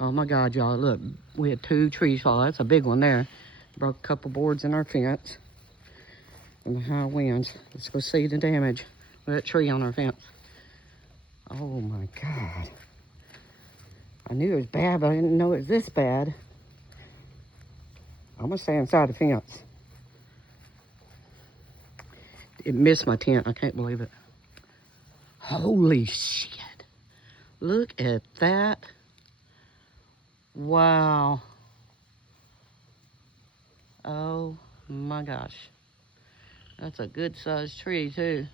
Oh my God, y'all, look, we had 2 trees fall. That's a big one there. Broke a couple boards in our fence from the high winds. Let's go see the damage with that tree on our fence. Oh my God. I knew it was bad, but I didn't know it was this bad. I'm gonna stay inside the fence. It missed my tent, I can't believe it. Holy shit. Look at that. Wow. Oh my gosh. That's a good sized tree too.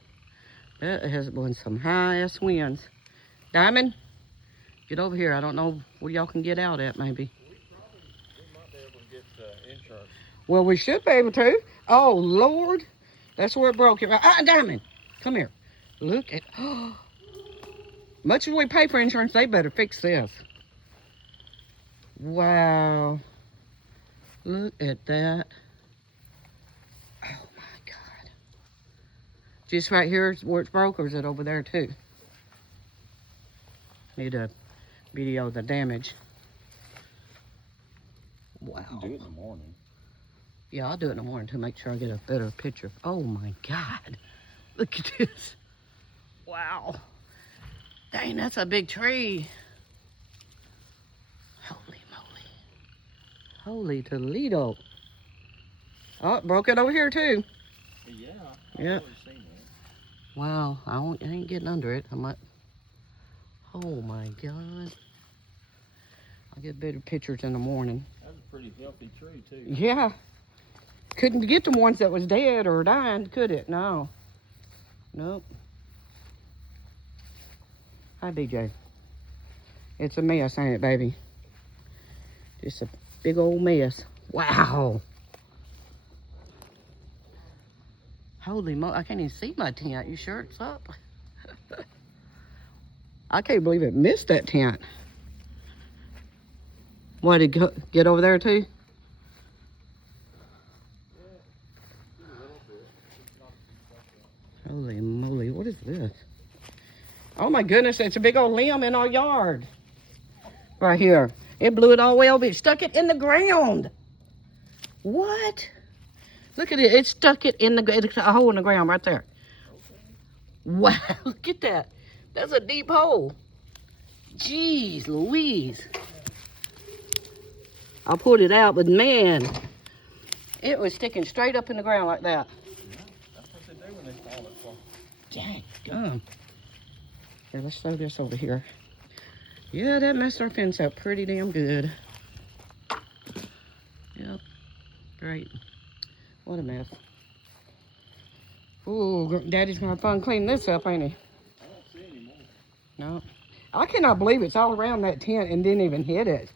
That has been some high ass winds. Diamond, get over here. I don't know where y'all can get out at maybe. We might be able to get insurance. Well, we should be able to. Oh Lord. That's where it broke. Diamond, come here. Look at, much as we pay for insurance, they better fix this. Wow. Look at that. Oh my God. Just right here where it's broke, or is it over there too? Need a video of the damage. Wow. You can do it in the morning. Yeah, I'll do it in the morning to make sure I get a better picture. Oh my God. Look at this. Wow. Dang, that's a big tree. Holy moly. Holy Toledo. Oh, it broke it over here too. Yeah. Yeah. Seen that. Wow, I ain't getting under it. I might. Oh my God. I'll get better pictures in the morning. That's a pretty healthy tree too. Yeah. Couldn't get the ones that was dead or dying, could it? No. Nope. Hi, BJ. It's a mess, ain't it, baby? Just a big old mess. Wow. Holy mo! I can't even see my tent. You sure it's up? I can't believe it missed that tent. What, did it get over there too? Holy moly, what is this? Oh my goodness, it's a big old limb in our yard. Right here. It blew it all the way over. It stuck it in the ground. What? Look at it. It stuck it in it's a hole in the ground right there. Wow, look at that. That's a deep hole. Jeez Louise. I pulled it out, but man, it was sticking straight up in the ground like that. Yeah, that's what they do when they fall it for. Dang gum. Here, let's throw this over here. Yeah, that messed our fence up pretty damn good. Yep, great. What a mess. Ooh, Daddy's gonna have fun cleaning this up, ain't he? I don't see any more. No. I cannot believe it's all around that tent and didn't even hit it.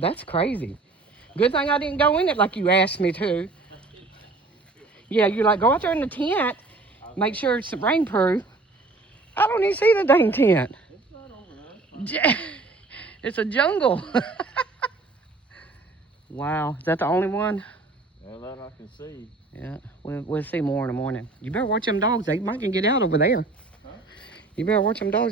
That's crazy. Good thing I didn't go in it like you asked me to. Yeah, you're like, go out there in the tent, make sure it's rainproof. I don't even see the dang tent. It's not over there. It's a jungle. Wow, is that the only one? Well, that I can see. Yeah, we'll see more in the morning. You better watch them dogs. They might can get out over there. Huh? You better watch them dogs.